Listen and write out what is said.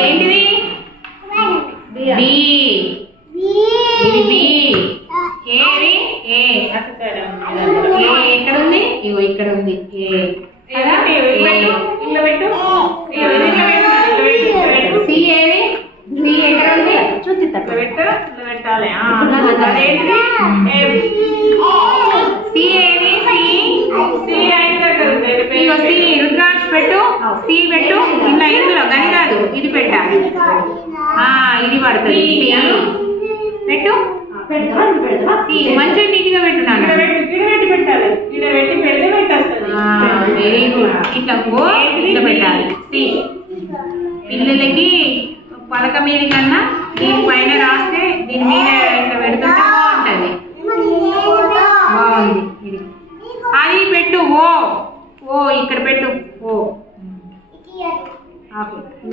ఏంటిది? బి. ఇది బి. ఏది? ఏ. ఏ ఎక్కడ ఉంది? ఇగో ఇక్కడ ఉంది. ఏ. సి ఏది? సి ఎక్కడ ఉంది? చూసి పెట్టాలి. సి ఏది? ఇగో సి. రుద్రాక్ష పెట్టు. సి పెట్టు. ఇందులో గని కాదు, ఇది పెట్టాలి. ఇది పడుతుంది. పెట్టు. మంచిగా నీట్గా పెట్టు. పెట్టాలి. Very good. ఇట్లా ఇట్లా పెట్టాలి. సి. పిల్లలకి పలక మీద కన్నా దీని పైన రాస్తే దీని మీద ఇట్లా పెడుతుంటే బాగుంటుంది. బాగుంది. ఇది అది పెట్టు. ఓ. ఓ ఇక్కడ పెట్టు. ఓ.